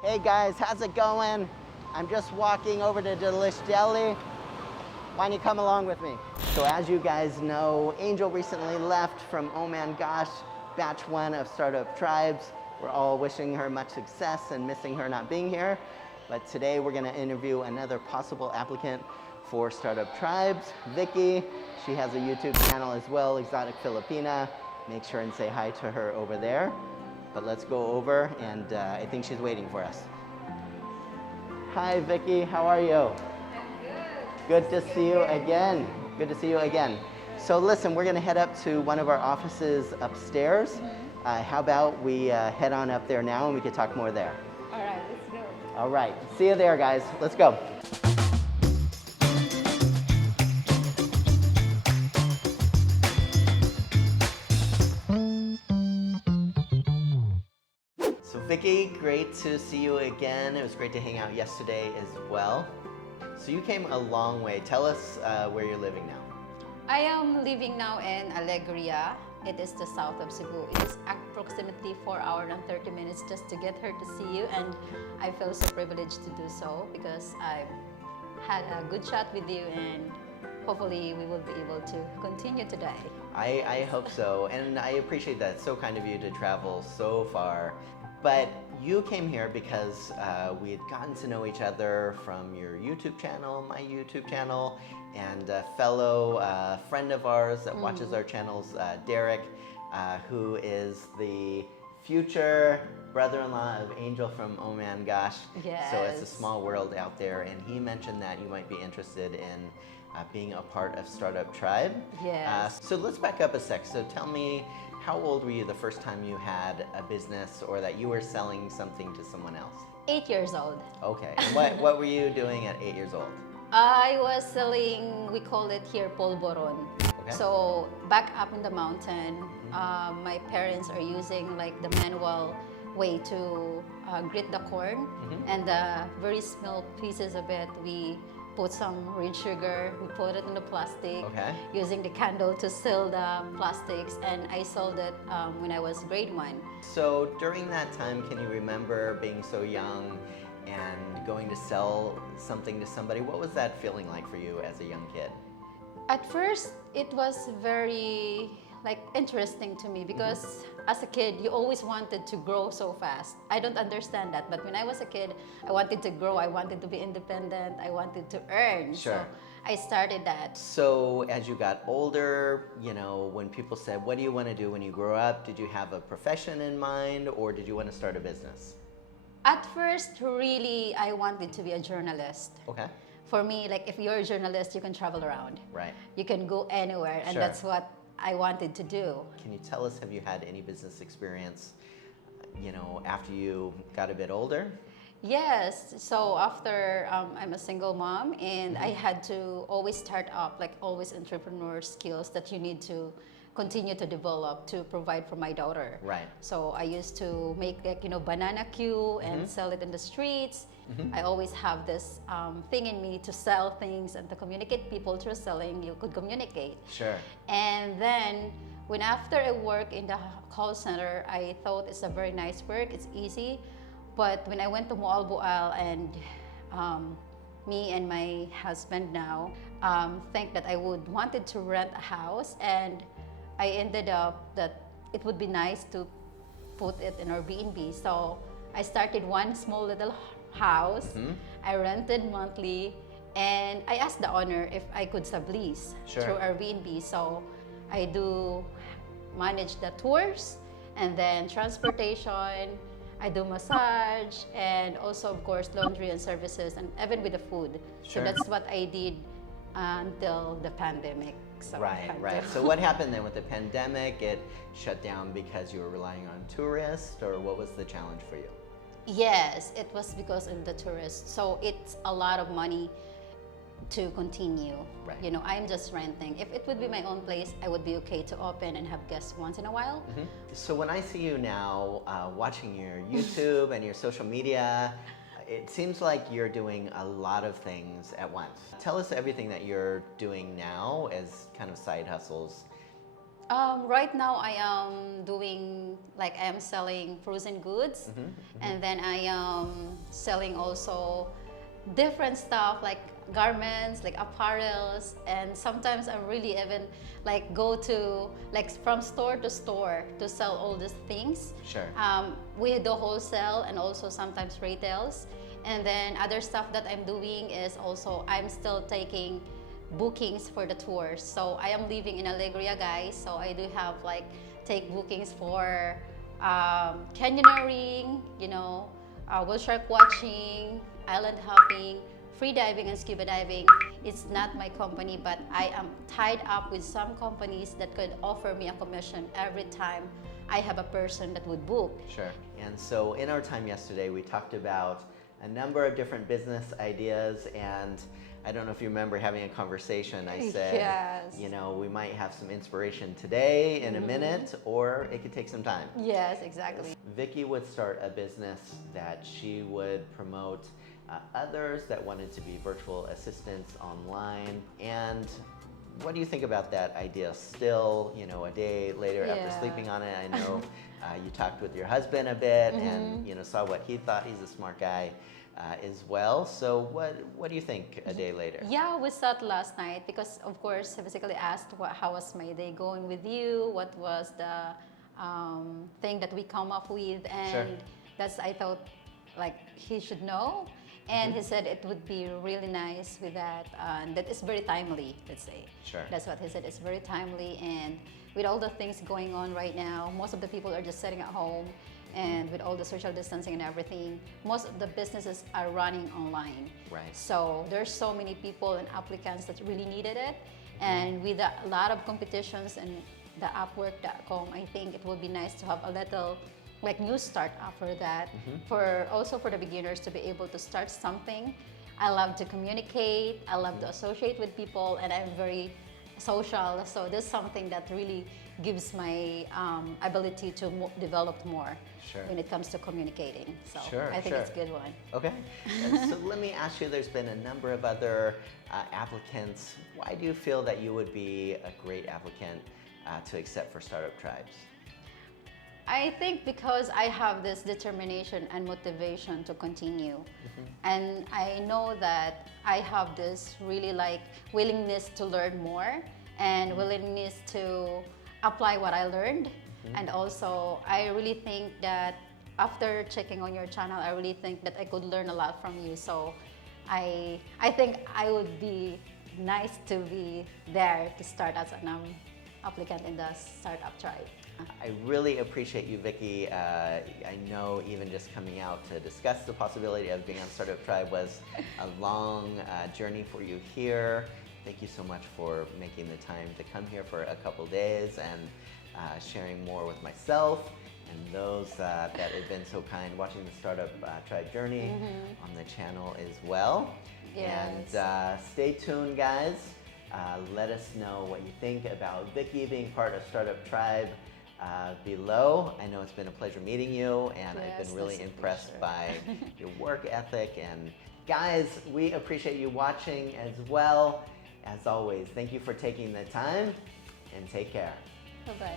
Hey guys, how's it going? I'm just walking over to Delish Deli. Why don't you come along with me? So as you guys know, Angel recently left from Oh Man Gosh, batch 1 of Startup Tribes. We're all wishing her much success and missing her not being here. But today we're gonna interview another possible applicant for Startup Tribes, Vicky. She has a YouTube channel as well, Exotic Filipina. Make sure and say hi to her over there. But let's go over, and I think she's waiting for us. Hi, Vicky. How are you? I'm good. Good to see you again. Good to see you again. So listen, we're going to head up to one of our offices upstairs. How about we head on up there now, and we can talk more there. All right, let's go. All right. See you there, guys. Let's go. So Vicky, great to see you again. It was great to hang out yesterday as well. So you came a long way. Tell us where you're living now. I am living now in Alegria. It is the south of Cebu. It is approximately 4 hours and 30 minutes just to get her to see you, and I feel so privileged to do so because I've had a good chat with you, and hopefully we will be able to continue today. I hope so, and I appreciate that. It's so kind of you to travel so far. But you came here because we had gotten to know each other from your YouTube channel, my YouTube channel, and a fellow friend of ours that watches our channels, Derek, who is the future brother-in-law of Angel from Oh Man Gosh. Yes. So it's a small world out there, and he mentioned that you might be interested in being a part of Startup Tribe. Yes. So let's back up a sec. So tell me, how old were you the first time you had a business or that you were selling something to someone else? 8 years old. Okay. And what were you doing at 8 years old? I was selling, we call it here, polvoron. Okay. So back up in the mountain, my parents are using like the manual way to grit the corn, and the very small pieces of it, we put some reed sugar, we put it in the plastic, using the candle to seal the plastics, and I sold it when I was grade 1. So during that time, can you remember being so young and going to sell something to somebody? What was that feeling like for you as a young kid? At first, it was very interesting to me because as a kid, you always wanted to grow so fast. I don't understand that, but when I was a kid, I wanted to grow, I wanted to be independent, I wanted to earn. Sure. So I started that. So as you got older, you know, when people said, what do you want to do when you grow up? Did you have a profession in mind, or did you want to start a business? At first, really, I wanted to be a journalist. Okay. For me, like if you're a journalist, you can travel around. Right. You can go anywhere, and Sure. that's what I wanted to do. Can you tell us, have you had any business experience, you know, after you got a bit older? Yes. So after I'm a single mom, and I had to always start up, like always entrepreneur skills that you need to continue to develop to provide for my daughter. Right. So I used to make banana queue and sell it in the streets. I always have this thing in me to sell things and to communicate people through selling. You could communicate. Sure. And then when after I work in the call center, I thought it's a very nice work, it's easy. But when I went to Moalboal, and me and my husband now think that I would wanted to rent a house, and I ended up that it would be nice to put it in Airbnb. So I started one small little house. I rented monthly, and I asked the owner if I could sublease through Airbnb. So I do manage the tours, and then transportation, I do massage, and also of course laundry and services, and even with the food. Sure. So that's what I did until the pandemic. So Right. So what happened then with the pandemic? It shut down because you were relying on tourists, or what was the challenge for you? Yes, it was because of the tourists. So it's a lot of money to continue. Right. You know, I'm just renting. If it would be my own place, I would be okay to open and have guests once in a while. So when I see you now watching your YouTube and your social media, it seems like you're doing a lot of things at once. Tell us everything that you're doing now as kind of side hustles Right now, I am doing like I am selling frozen goods, and then I am selling also different stuff like garments, like apparels, and sometimes I'm really even like go to like from store to store to sell all these things. Sure. We do wholesale and also sometimes retails, and then other stuff that I'm doing is also I'm still taking bookings for the tours. So I am living in Alegria, guys. So I do have like take bookings for canyoneering, whale shark watching, island hopping, free diving and scuba diving. It's not my company, but I am tied up with some companies that could offer me a commission every time I have a person that would book. Sure. And so in our time yesterday, we talked about a number of different business ideas, and I don't know if you remember having a conversation. I said, Yes. we might have some inspiration today in a minute, or it could take some time. Yes, exactly. Vicky would start a business that she would promote others that wanted to be virtual assistants online. And what do you think about that idea still, a day later after Yeah. sleeping on it? I know you talked with your husband a bit and, saw what he thought. He's a smart guy as well. So what do you think a day later? Yeah, we sat last night because, of course, I basically asked how was my day going with you? What was the thing that we come up with? And Sure. that's, I thought, like, he should know. And he said it would be really nice with that. That is very timely, let's say. Sure. That's what he said. It's very timely. And with all the things going on right now, most of the people are just sitting at home. And with all the social distancing and everything, most of the businesses are running online. Right. So there's so many people and applicants that really needed it. And with a lot of competitions and the Upwork.com, I think it would be nice to have a little like new startup for that, also for the beginners to be able to start something. I love to communicate, I love to associate with people, and I'm very social. So this is something that really gives my ability to develop more Sure. when it comes to communicating. So Sure, I think sure. it's a good one. Okay. And so let me ask you, there's been a number of other applicants. Why do you feel that you would be a great applicant to accept for Startup Tribes? I think because I have this determination and motivation to continue. And I know that I have this really like willingness to learn more and willingness to apply what I learned. And also, I really think that after checking on your channel, I really think that I could learn a lot from you. So I think I would be nice to be there to start as an applicant in the Startup Tribe. I really appreciate you, Vicky. I know even just coming out to discuss the possibility of being on Startup Tribe was a long journey for you here. Thank you so much for making the time to come here for a couple days and sharing more with myself and those that have been so kind watching the Startup Tribe journey on the channel as well. Yes. And stay tuned, guys. Let us know what you think about Vicky being part of Startup Tribe below. I know it's been a pleasure meeting you, and I've been really impressed by your work ethic. And guys, we appreciate you watching as well. As always, thank you for taking the time, and take care. Bye-bye.